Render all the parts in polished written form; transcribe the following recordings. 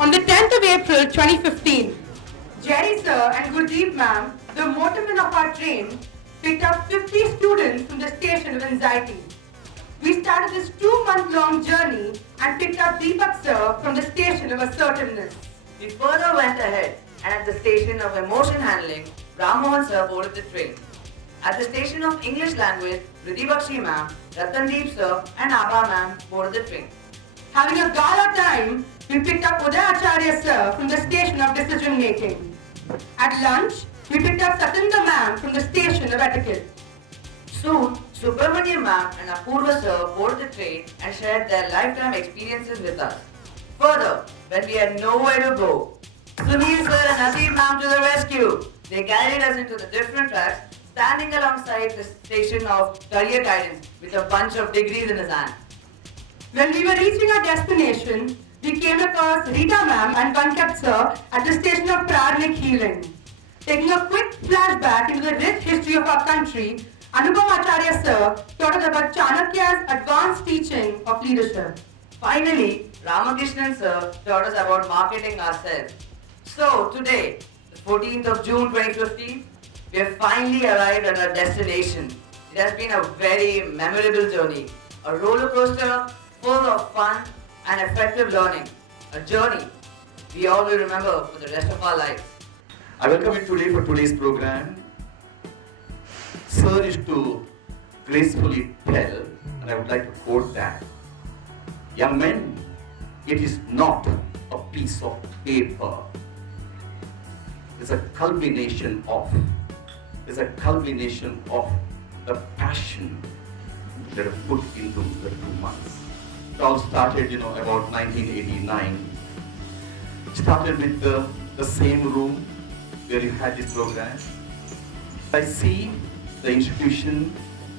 On the 10th of April 2015, Jerry sir and Gurdeep ma'am, the motormen of our train, picked up 50 students from the station of anxiety. We started this 2-month-long journey and picked up Deepak sir from the station of assertiveness. We further went ahead and at the station of emotion handling, Brahmohan sir boarded the train. At the station of English language, Riddhi Bakshi ma'am, Ratandeep sir and Abha ma'am boarded the train. Having a gala time, we picked up Uday Acharya sir from the station of decision making. At lunch, we picked up Satindra ma'am from the station of etiquette. Soon, Subramaniam ma'am and Apurva sir boarded the train and shared their lifetime experiences with us. Further, when we had nowhere to go, Sunil sir and Naseem ma'am to the rescue. They guided us into the different tracks, standing alongside the station of career guidance with a bunch of degrees in his hand. When we were reaching our destination, we came across Rita ma'am and Bankat sir at the station of Prarnik Healing. Taking a quick flashback into the rich history of our country, Anubhav Acharya sir taught us about Chanakya's advanced teaching of leadership. Finally, Ramakrishnan sir taught us about marketing ourselves. So today, the 14th of June 2015, we have finally arrived at our destination. It has been a very memorable journey, a roller coaster full of fun and effective learning, a journey we all will remember for the rest of our lives. I welcome you today for today's program. Sir is to gracefully tell, and I would like to quote that. Young men, it is not a piece of paper. It's a culmination of the passion that I put into the 2 months. It all started, about 1989. It started with the same room where you had this program. I see the institution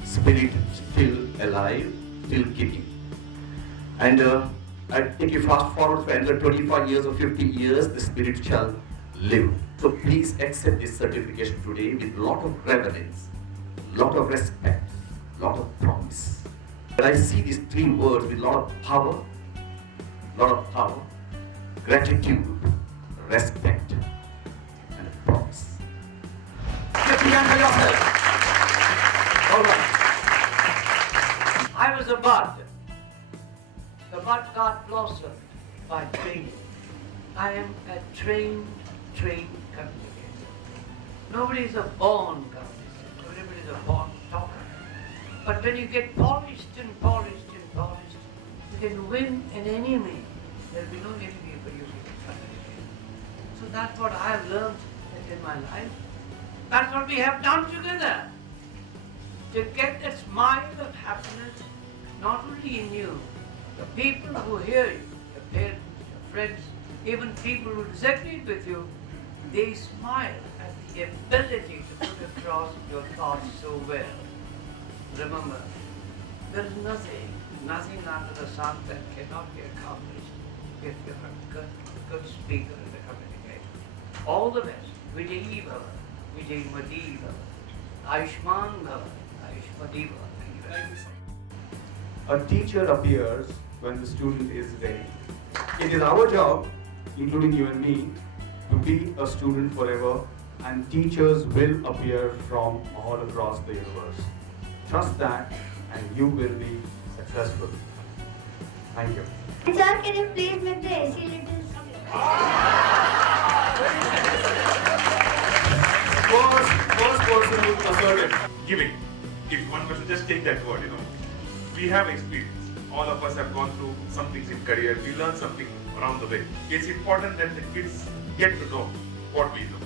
spirit still alive, still kicking. And I take you fast forward for another 25 years or 50 years, the spirit shall live. So please accept this certification today with a lot of reverence, lot of respect, lot of promise. But I see these 3 words with a lot of power, gratitude, respect, and a promise. Get behind for yourself. All right. I was a bud. The bud got blossomed by training. I am a trained communicator. Nobody is a born communicator. Everybody is a born talker. But when you get polished, you can win an enemy. There will be no enemy for you to communicate. So that's what I have learned in my life. That's what we have done together. To get a smile of happiness, not only in you, the people who hear you, your parents, your friends, even people who disagree with you, they smile at the ability to put across your thoughts so well. Remember, there is nothing under the sun that cannot be accomplished if you're a good speaker and a communicator. All the best. Vijay Bhava, Vijay Madi Bhava, Ayushman Bhava, Ayushmati Bhava. Thank you so much. A teacher appears when the student is ready. It is our job, including you and me, to be a student forever, and teachers will appear from all across the universe. Trust that and you will be successful. Thank you. Sir, can you please make the AC little First person who asserted giving. If one person just take that word, we have experience. All of us have gone through some things in career. We learn something around the way. It's important that the kids get to know what we know.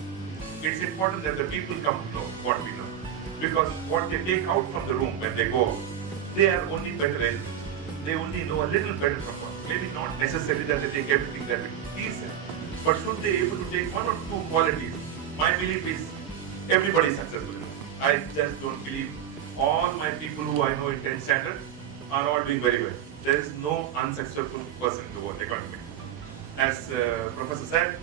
It's important that the people come to know what we know. Because what they take out from the room when they go out, they are only better in, they only know a little better from us. Maybe not necessarily that they take everything that we teach them, but should they able to take 1 or 2 qualities, my belief is everybody is successful. I just don't believe all my people who I know in 10th standard are all doing very well. There is no unsuccessful person in the world, according to me. As Professor said,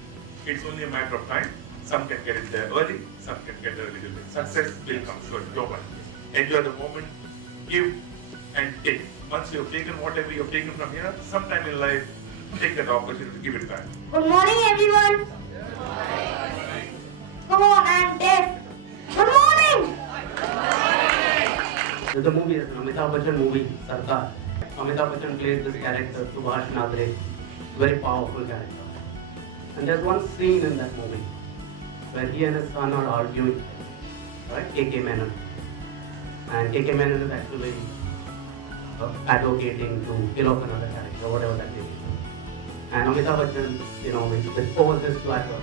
it's only a matter of time. Some can get it there early, some can get there a little bit. Success will come, so don't worry. Enjoy the moment, give and take. Once you have taken whatever you have taken from here, sometime in life, take that opportunity to give it back. Good morning, everyone. Come on, I'm deaf. Good morning. The movie is an Amitabh Bachchan movie, Sarkar. Amitabh Bachchan plays this character, Subhash Nadre, very powerful character. And there's one scene in that movie where he and his son are arguing, right? K.K. Menon. And K.K. Menon is actually advocating to kill off another character, whatever that may be. And Amitabh Bachchan, with all this swagger,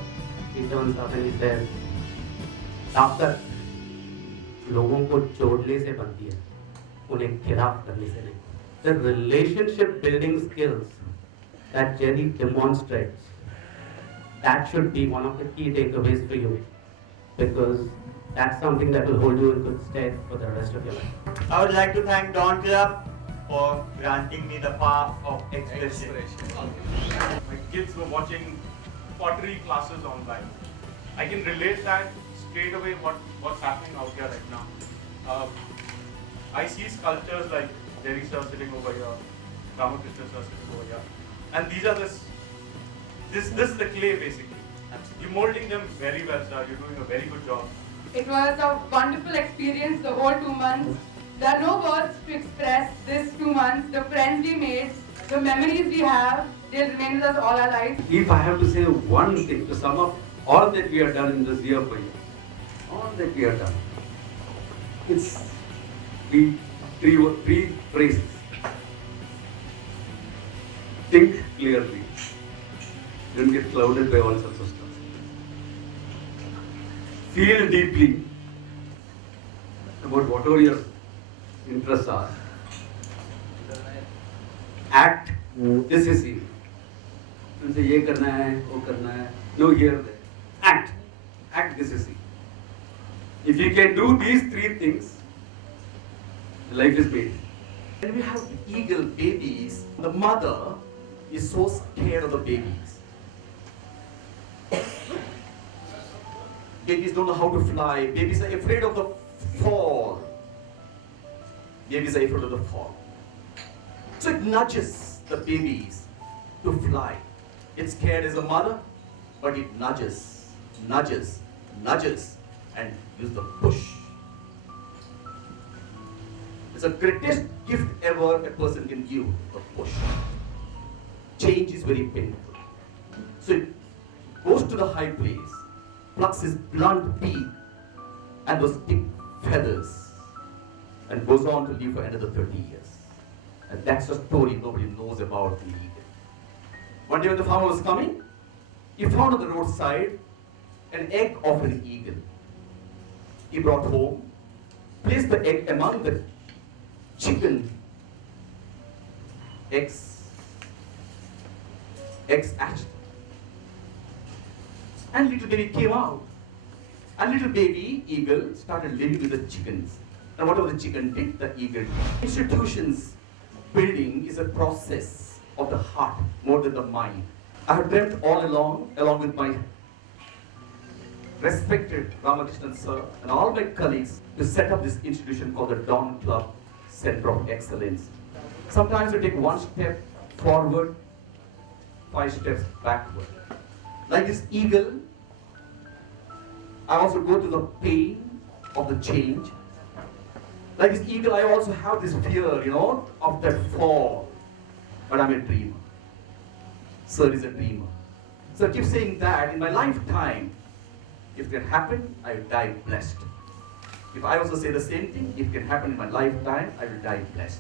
he turns up and he says, ताकत लोगों को जोड़ने से बनती है, उन्हें खिलाफ करने से नहीं. The relationship building skills that Jerry demonstrates, that should be one of the key takeaways for you, because that's something that will hold you in good stead for the rest of your life. I would like to thank Dawn Club for granting me the power of expression. My kids were watching pottery classes online. I can relate that straight away what's happening out here right now. I see sculptures like Jerry sir sitting over here, Ramakrishna sir sitting over here, and these are this is the clay basically. You're molding them very well, sir. You're doing a very good job. It was a wonderful experience the whole 2 months. There are no words to express this 2 months, the friends we made, the memories we have, they'll remain with us all our lives. If I have to say one thing to sum up all that we have done in this year for you, all that we have done, it's three phrases. Think clearly. Don't get clouded by all sorts of stuff. Feel deeply about whatever your interests are. Act decisively. Don't say ये करना है, वो करना है. No here, there. Act. Act decisively. If you can do these three things, life is made. When we have eagle babies, the mother is so scared of the babies. Babies don't know how to fly. Babies are afraid of the fall. Babies are afraid of the fall. So it nudges the babies to fly. It's scared as a mother, but it nudges, and uses the push. It's the greatest gift ever a person can give, the push. Change is very painful. So it goes to the high place, plucks his blunt beak and those thick feathers, and goes on to live for another 30 years. And that's a story nobody knows about the eagle. One day when the farmer was coming, he found on the roadside an egg of an eagle. He brought home, placed the egg among the chicken eggs hatched. And little baby came out. And little baby eagle started living with the chickens. And whatever the chicken did, the eagle did. Institutions building is a process of the heart more than the mind. I have dreamt all along with my respected Ramakrishnan sir and all my colleagues, to set up this institution called the Dawn Club Center of Excellence. Sometimes you take one step forward, 5 steps backward. Like this eagle, I also go through the pain of the change. Like this eagle, I also have this fear, of that fall. But I'm a dreamer. Sir is a dreamer. So I keep saying that in my lifetime, if it can happen, I will die blessed. If I also say the same thing, if it can happen in my lifetime, I will die blessed.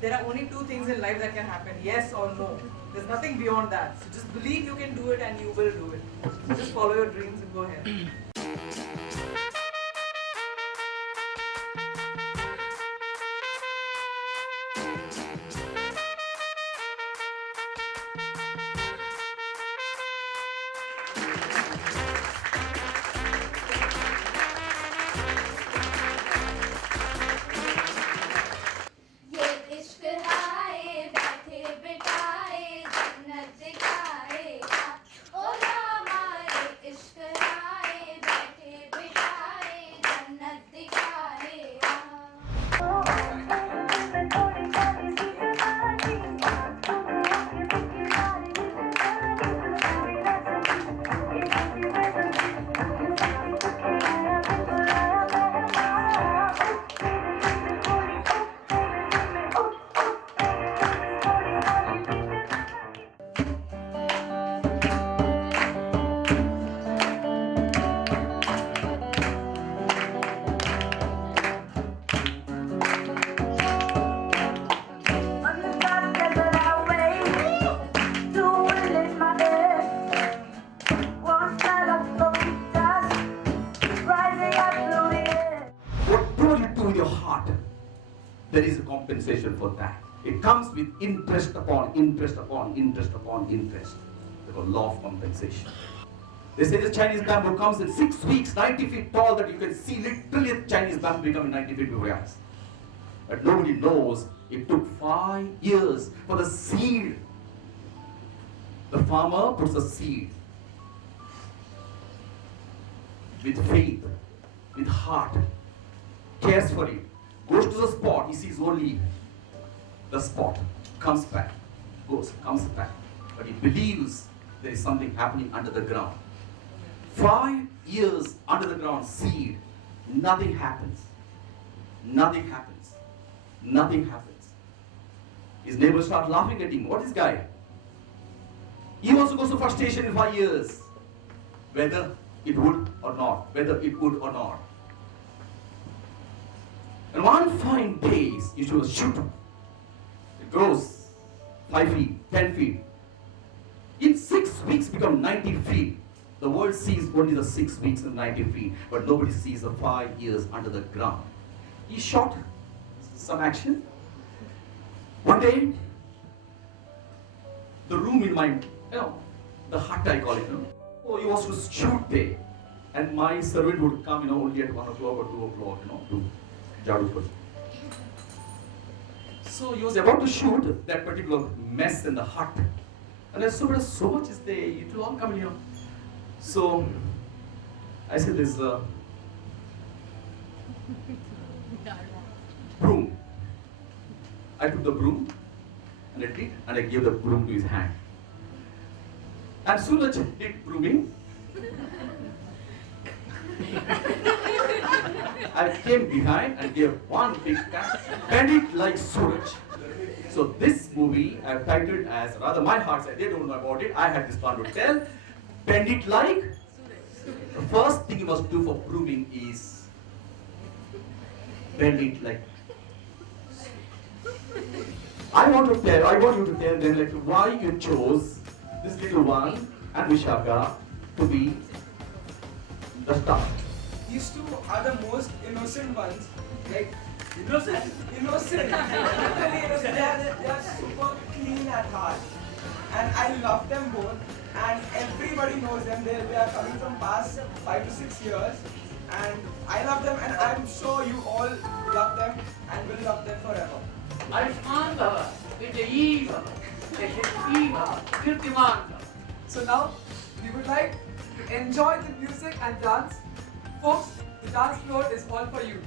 There are only 2 things in life that can happen, yes or no. There's nothing beyond that. So just believe you can do it and you will do it. So just follow your dreams and go ahead. ओ रामा रे इश्क आए बैठे there is a compensation for that. It comes with interest upon interest upon interest upon interest. The law of compensation. They say the Chinese bamboo comes in 6 weeks, 90 feet tall, that you can see literally a Chinese bamboo becoming 90 feet before your eyes. But nobody knows it took 5 years for the seed. The farmer puts a seed with faith, with heart, cares for it, goes to the spot, he sees only the spot, comes back, comes back. But he believes there is something happening under the ground. 5 years under the ground, seed, nothing happens. Nothing happens. Nothing happens. His neighbors start laughing at him. What is this guy? He also goes to frustration in 5 years. Whether it would or not. Whether it would or not. And one fine day, you should shoot. It grows 5 feet, 10 feet. In 6 weeks become 90 feet. The world sees only the 6 weeks and 90 feet, but nobody sees the 5 years under the ground. He shot some action. One day, the room in my, the hut I call it, oh, he was to shoot there. And my servant would come, only at 1 o'clock or 2 o'clock, to jadu put. So he was about to shoot that particular mess in the hut. And I said, so much is there, it will all come in here. So I said, there's a broom. I took the broom and I gave the broom to his hand. And Suraj did brooming. I came behind and gave one big tap, bend it like Suraj. So this movie I have titled as, rather my heart said, they don't know about it, I had this one to tell, bend it like. The first thing you must do for brooming is bend it like. I want you to tell them like why you chose this little one and Vishaka to be the star. These two are the most innocent ones. Like, Innocent. innocent. Literally innocent. They are super clean at heart. And I love them both. And everybody knows them. They are coming from past 5 to 6 years. And I love them, and I'm sure you all love them and will love them forever. Ayushman Bhava, Vijayi Bhava, Yashasvi Bhava, Kirtiman Bhava. So now, we would like to enjoy the music and dance. Folks, the dance floor is all for you.